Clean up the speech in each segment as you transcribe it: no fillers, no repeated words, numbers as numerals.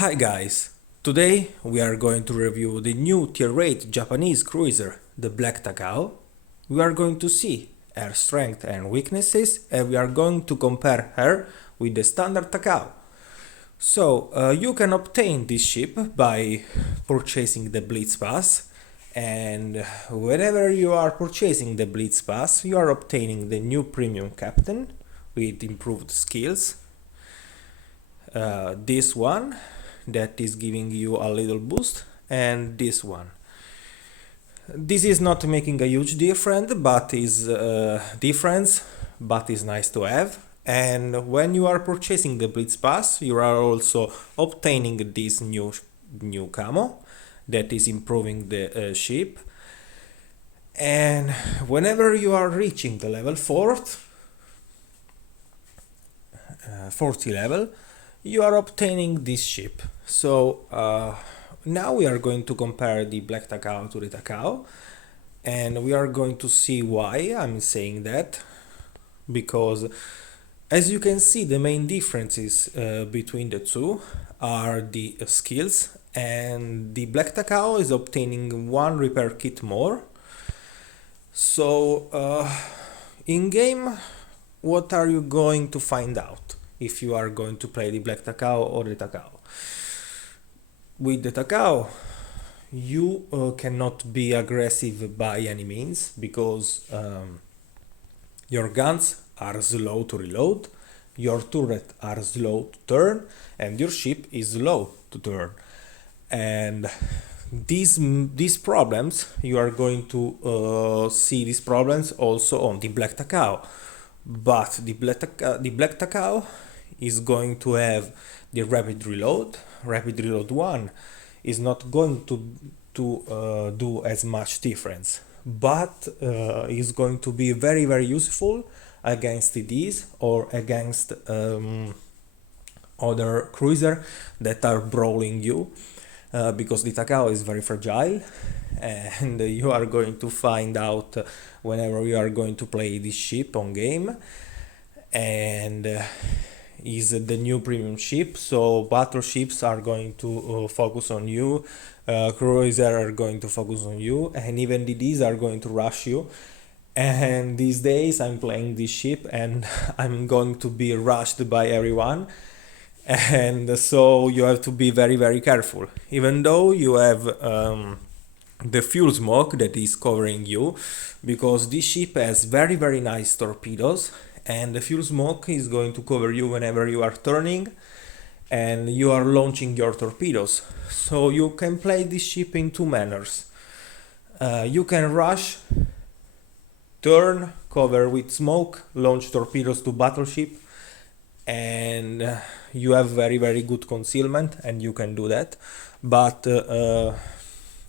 Hi guys, today we are going to review the new tier 8 Japanese cruiser, the Black Takao. We are going to see her strength and weaknesses and we are going to compare her with the standard Takao. So you can obtain this ship by purchasing the Blitz Pass, and whenever you are purchasing the Blitz Pass you are obtaining the new premium captain with improved skills. This one that is giving you a little boost, and this one. This is not making a huge difference, but is nice to have. And when you are purchasing the Blitz Pass, you are also obtaining this new camo that is improving the ship. And whenever you are reaching the level 40 level, you are obtaining this ship. So now we are going to compare the Black Takao to the Takao, and we are going to see why I'm saying that, because as you can see the main differences between the two are the skills, and the Black Takao is obtaining one repair kit more. So in game, what are you going to find out if you are going to play the Black Takao or the Takao? With the Takao, you cannot be aggressive by any means, because your guns are slow to reload, your turret are slow to turn, and your ship is slow to turn. And these problems, you are going to see these problems also on the Black Takao. But the Black Takao is going to have the rapid reload. Rapid reload 1 is not going to do as much difference, but is going to be very useful against TDs or against other cruiser that are brawling you, because the Takao is very fragile, and you are going to find out whenever you are going to play this ship on game. And is the new premium ship, so battleships are going to focus on you, cruisers are going to focus on you, and even DDs are going to rush you. And these days I'm playing this ship and I'm going to be rushed by everyone, and so you have to be very careful. Even though you have the fuel smoke that is covering you, because this ship has very nice torpedoes, and the fuel smoke is going to cover you whenever you are turning and you are launching your torpedoes. So you can play this ship in two manners. You can rush, turn, cover with smoke, launch torpedoes to battleship, and you have very good concealment, and you can do that. But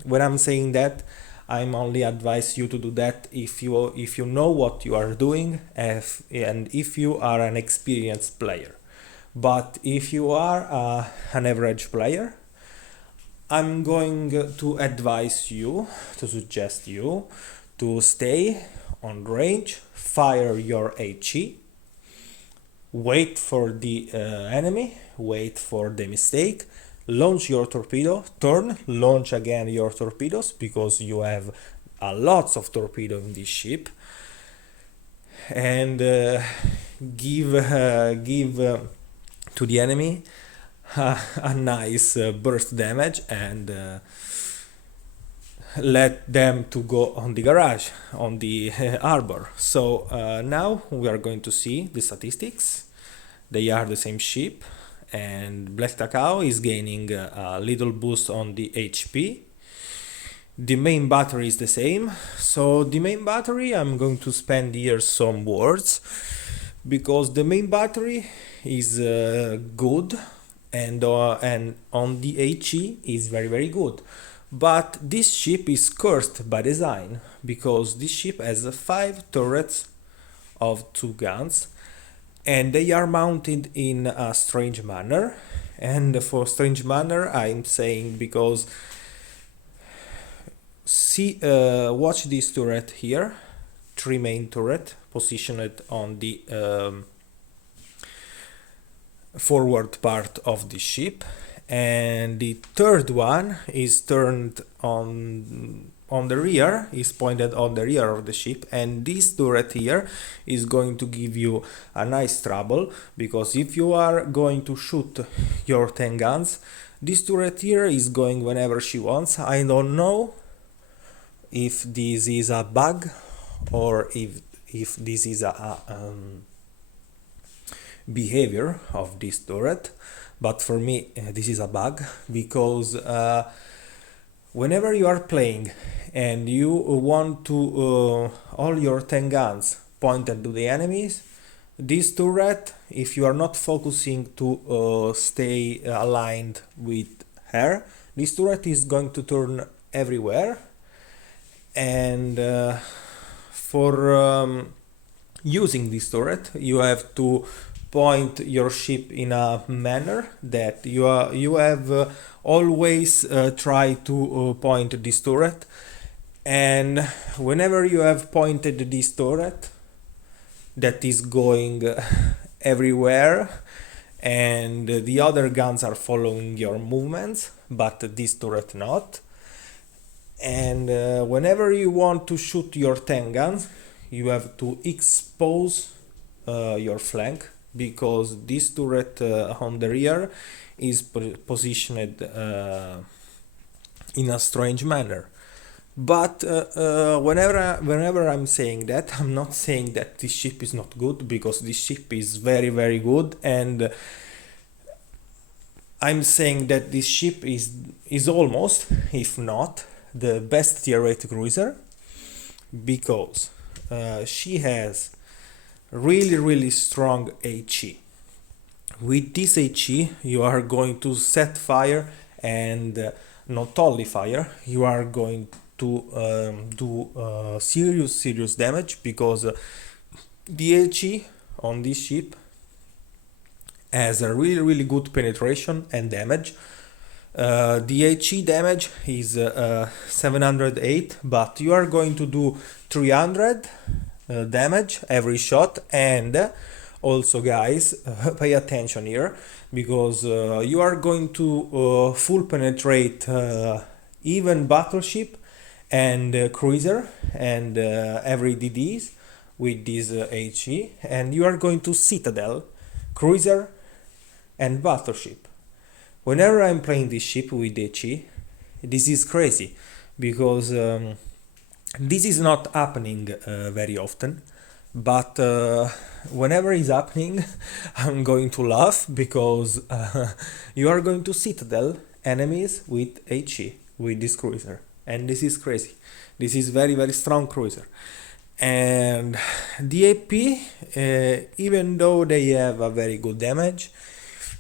when I'm saying that, I'm only advise you to do that if you know what you are doing, and if you are an experienced player. But if you are an average player, I'm going to suggest you to stay on range, fire your HE, wait for the enemy, wait for the mistake, launch your torpedo, turn, launch again your torpedoes, because you have lots of torpedo in this ship, and give to the enemy a nice burst damage, and let them to go on the garage, on the harbor. So now we are going to see the statistics. They are the same ship, and Black Takao is gaining a little boost on the HP. The main battery is the same. So the main battery, I'm going to spend here some words, because the main battery is good, and on the HE is very good. But this ship is cursed by design, because this ship has 5 turrets of 2 guns, and they are mounted in a strange manner. And for strange manner I'm saying because watch this turret here, 3 main turret positioned on the forward part of the ship, and the third one is turned on the rear, is pointed on the rear of the ship, and this turret here is going to give you a nice trouble, because if you are going to shoot your 10 guns, this turret here is going whenever she wants. I don't know if this is a bug or if this is a behavior of this turret, but for me this is a bug, because whenever you are playing and you want to all your 10 guns pointed to the enemies, this turret, if you are not focusing to stay aligned with her, this turret is going to turn everywhere. And for using this turret, you have to point your ship in a manner that you have always try to point this turret, and whenever you have pointed this turret that is going everywhere, and the other guns are following your movements, but this turret not, and whenever you want to shoot your 10 guns, you have to expose your flank, because this turret on the rear is positioned in a strange manner. But whenever I'm saying that, I'm not saying that this ship is not good, because this ship is very, very good, and I'm saying that this ship is almost, if not, the best tier 8 cruiser, because she has really strong HE. With this HE you are going to set fire, and not only fire, you are going to do serious damage, because the HE on this ship has a really good penetration and damage. The HE damage is 708, but you are going to do 300 damage every shot. And also, guys, pay attention here, because you are going to full penetrate even battleship and cruiser and every DDs with this HE, and you are going to citadel, cruiser and battleship. Whenever I'm playing this ship with HE, this is crazy, because this is not happening very often, but whenever it's happening, I'm going to laugh, because you are going to citadel enemies with HE, with this cruiser, and this is crazy. This is very strong cruiser. And the AP, even though they have a very good damage,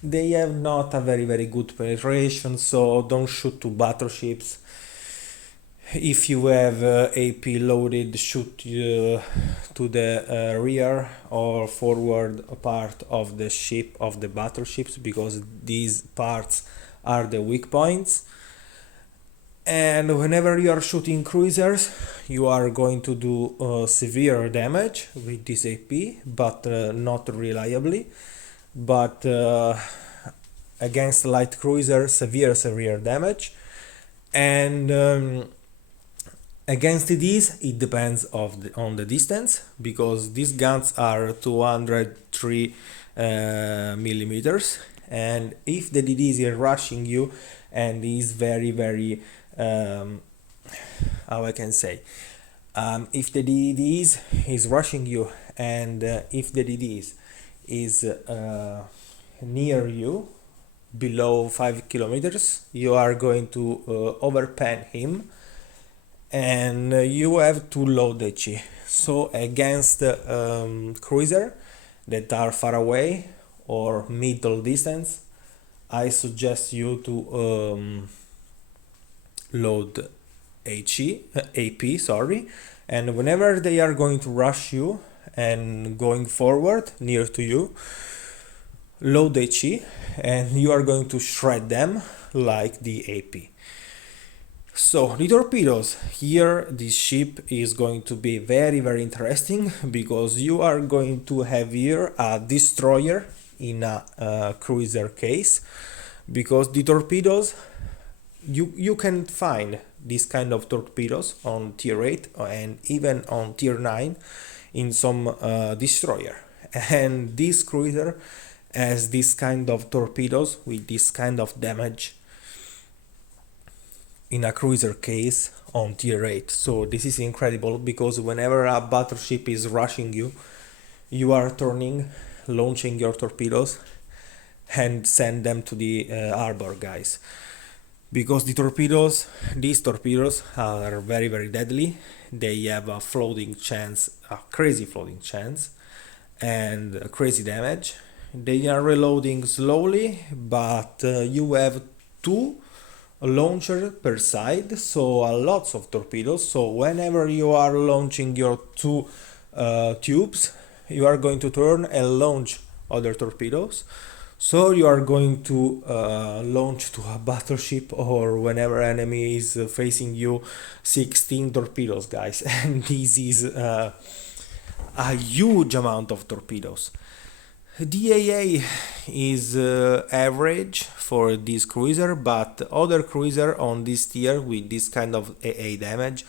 they have not a very good penetration, so don't shoot to battleships. If you have AP loaded, shoot to the rear or forward part of the ship, of the battleships, because these parts are the weak points. And whenever you are shooting cruisers, you are going to do severe damage with this AP, but not reliably. But against light cruiser, severe damage. And against these, it depends on the distance, because these guns are 203 millimeters, and if the DD is rushing you and is very how I can say, if the DD is rushing you, and if the DD is near you below 5 kilometers, you are going to overpan him, and you have to load HE. So against cruiser that are far away or middle distance, I suggest you to load AP, sorry, and whenever they are going to rush you and going forward near to you, load HE, and you are going to shred them like the AP. So the torpedoes, here this ship is going to be very interesting, because you are going to have here a destroyer in a cruiser case, because the torpedoes, you can find this kind of torpedoes on tier 8 and even on tier 9 in some destroyer, and this cruiser has this kind of torpedoes with this kind of damage in a cruiser case on tier 8. So this is incredible, because whenever a battleship is rushing you, you are turning, launching your torpedoes and send them to the harbor, guys, because these torpedoes are very, very deadly. They have a floating chance, a crazy floating chance, and a crazy damage. They are reloading slowly, but you have 2 launchers per side, so lots of torpedoes. So whenever you are launching your 2 tubes, you are going to turn and launch other torpedoes. So you are going to launch to a battleship, or whenever enemy is facing you, 16 torpedoes, guys. And this is a huge amount of torpedoes. The AA is average for this cruiser, but other cruiser on this tier with this kind of AA damage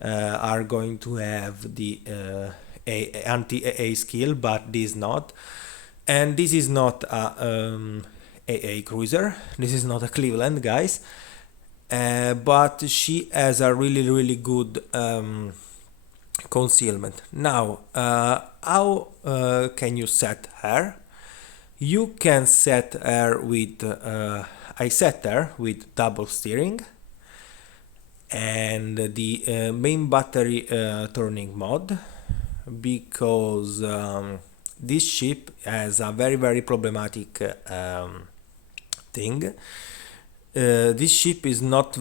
are going to have the anti-AA skill, but this not. And this is not a AA cruiser, this is not a Cleveland, guys, but she has a really, really good concealment. Now, how can you set her? You can set her with, I set her with double steering and the main battery turning mode, because this ship has a very, very problematic thing. This ship is not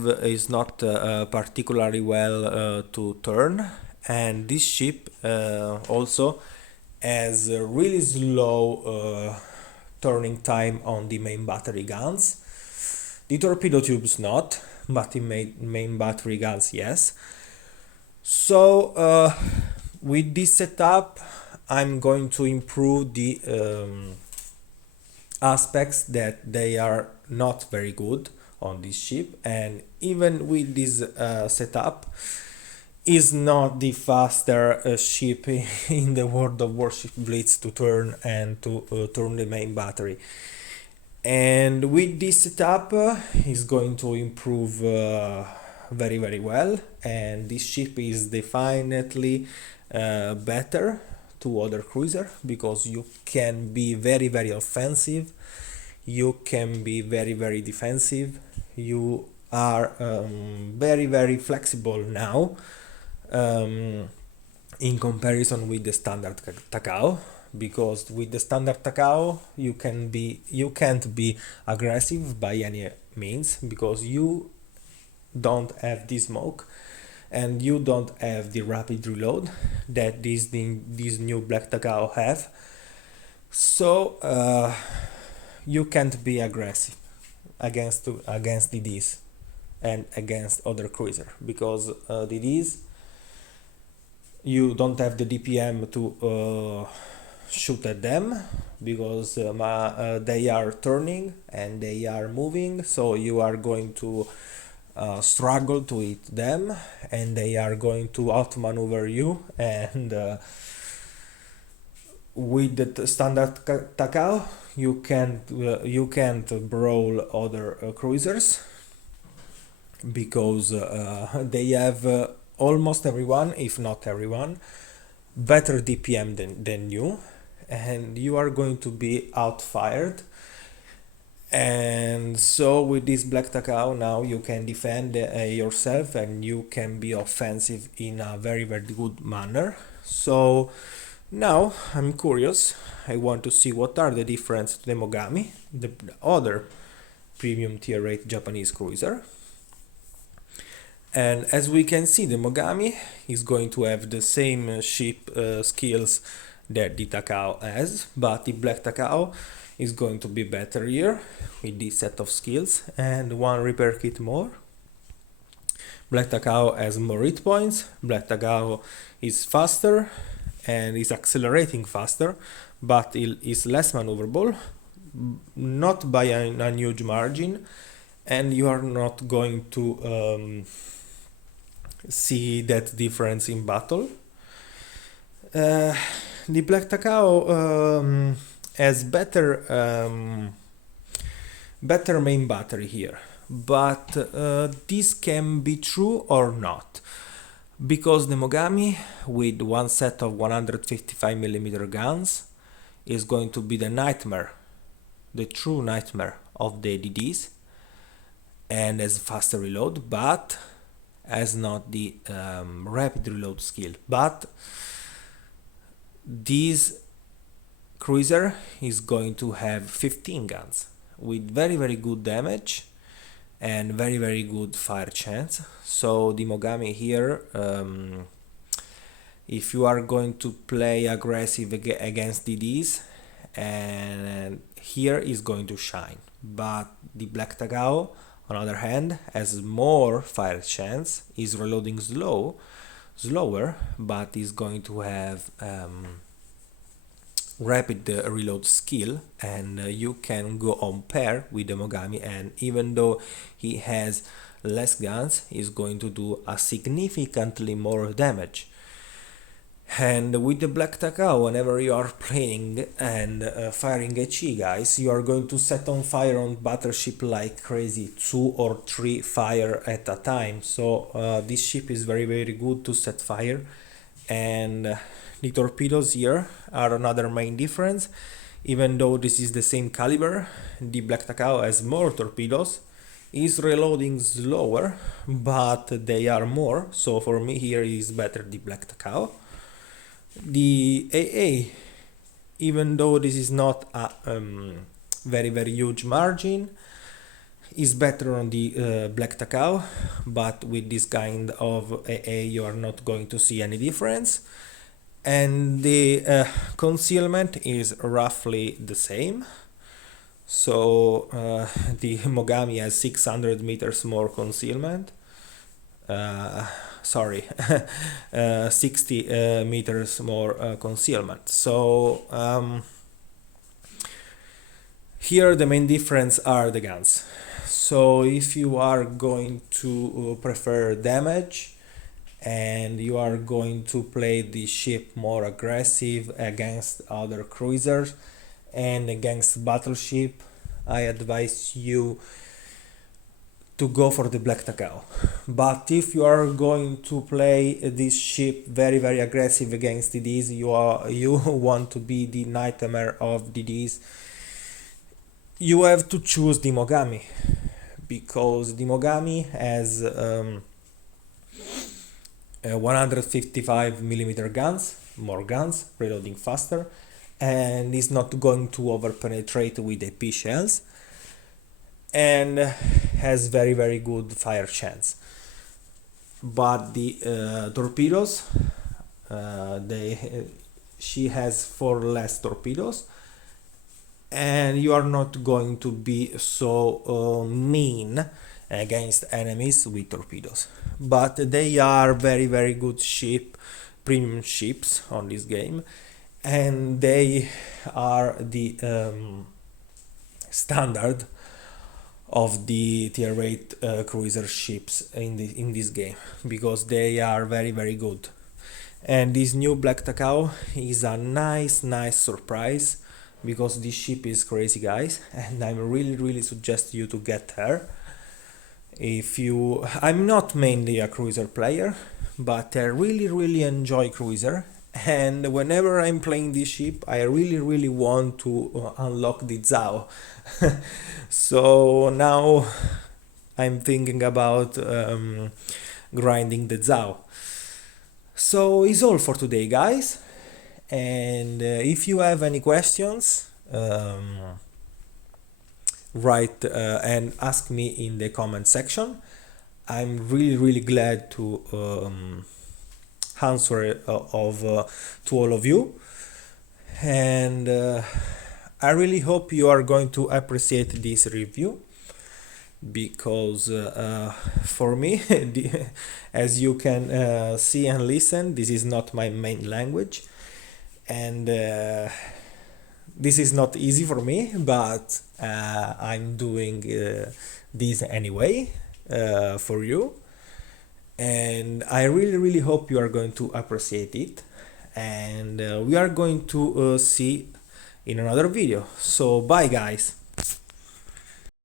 particularly well to turn, and this ship also has a really slow turning time on the main battery guns. The torpedo tubes not, but the main battery guns yes. So with this setup, I'm going to improve the aspects that they are not very good on this ship, and even with this setup is not the faster ship in the world of Warships Blitz to turn and to turn the main battery. And with this setup is going to improve very, very well, and this ship is definitely better to other cruiser, because you can be very, very offensive, you can be very, very defensive, you are very, very flexible now in comparison with the standard Takao, because with the standard Takao you can't be aggressive by any means, because you don't have the smoke and you don't have the rapid reload that this new Black Takao have. So you can't be aggressive against DDs and against other cruiser, because DDs, you don't have the DPM to shoot at them, because they are turning and they are moving, so you are going to struggle to hit them, and they are going to outmaneuver you. And with the standard Takao, you can't brawl other cruisers, because they have almost everyone, if not everyone, better DPM than you, and you are going to be outfired. And so with this Black Takao now you can defend yourself, and you can be offensive in a very, very good manner. So now I'm curious, I want to see what are the difference to the Mogami, the other premium tier 8 Japanese cruiser. And as we can see, the Mogami is going to have the same ship skills that the Takao has, but the Black Takao is going to be better here with this set of skills and one repair kit more. Black Takao has more hit points, Black Takao is faster and is accelerating faster, but it is less maneuverable. not by a huge margin, and you are not going to see that difference in battle. The Black Takao has better main battery here, but this can be true or not, because the Mogami with one set of 155mm guns is going to be the nightmare, the true nightmare of the DDs, and has faster reload, but has not the rapid reload skill. But this cruiser is going to have 15 guns with very good damage and very good fire chance. So the Mogami here, if you are going to play aggressive against DDs, and here is going to shine. But the Black Takao, on the other hand, has more fire chance, is reloading slower, but is going to have rapid reload skill, and you can go on pair with the Mogami, and even though he has less guns, he's going to do a significantly more damage. And with the Black Takao, whenever you are playing and firing HE guys, you are going to set on fire on battleship like crazy, 2 or 3 fire at a time. So this ship is very good to set fire. And the torpedoes here are another main difference. Even though this is the same caliber, the Black Takao has more torpedoes, is reloading slower, but they are more. So for me here is better the Black Takao. The AA, even though this is not a very huge margin, is better on the Black Takao, but with this kind of AA you are not going to see any difference. And the concealment is roughly the same. So the Mogami has 600 meters more concealment. 60 meters more concealment. So here the main difference are the guns. So if you are going to prefer damage and you are going to play the ship more aggressive against other cruisers and against battleship, I advise you to go for the Black Takao. But if you are going to play this ship very aggressive against DDs, you want to be the nightmare of DDs, you have to choose the Mogami, because the Mogami has 155mm guns, more guns, reloading faster, and is not going to over penetrate with AP shells, and has very good fire chance. But the torpedoes, she has 4 less torpedoes, and you are not going to be so mean against enemies with torpedoes. But they are very good ship, premium ships on this game, and they are the standard of the tier 8 cruiser ships in this game, because they are very good. And this new Black Takao is a nice surprise, because this ship is crazy, guys, and I really suggest you to get her. I'm not mainly a cruiser player, but I really enjoy cruiser, and whenever I'm playing this ship I really want to unlock the Zhao. So now I'm thinking about grinding the Zhao. So it's all for today, guys, and if you have any questions, write and ask me in the comment section. I'm really glad to answer to all of you, and I really hope you are going to appreciate this review, because for me, as you can see and listen, this is not my main language, and This is not easy for me, but I'm doing this anyway for you, and I really hope you are going to appreciate it, and we are going to see in another video. So bye guys.